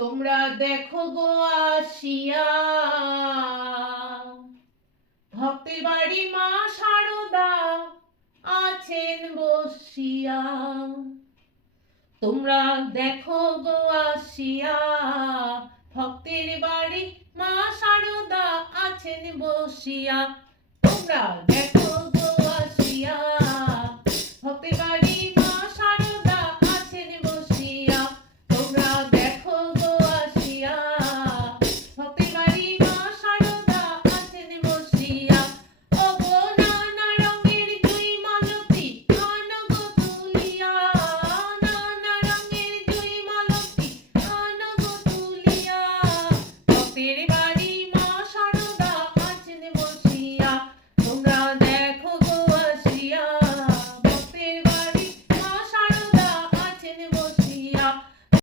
তোমরা দেখো গো আসিয়া ভক্তের বাড়ি মা শারদা আছেন বসিয়া। তোমরা দেখো গো আসিয়া ভক্তের বাড়ি মা শারদা আছেন বসিয়া। তোমরা দেখো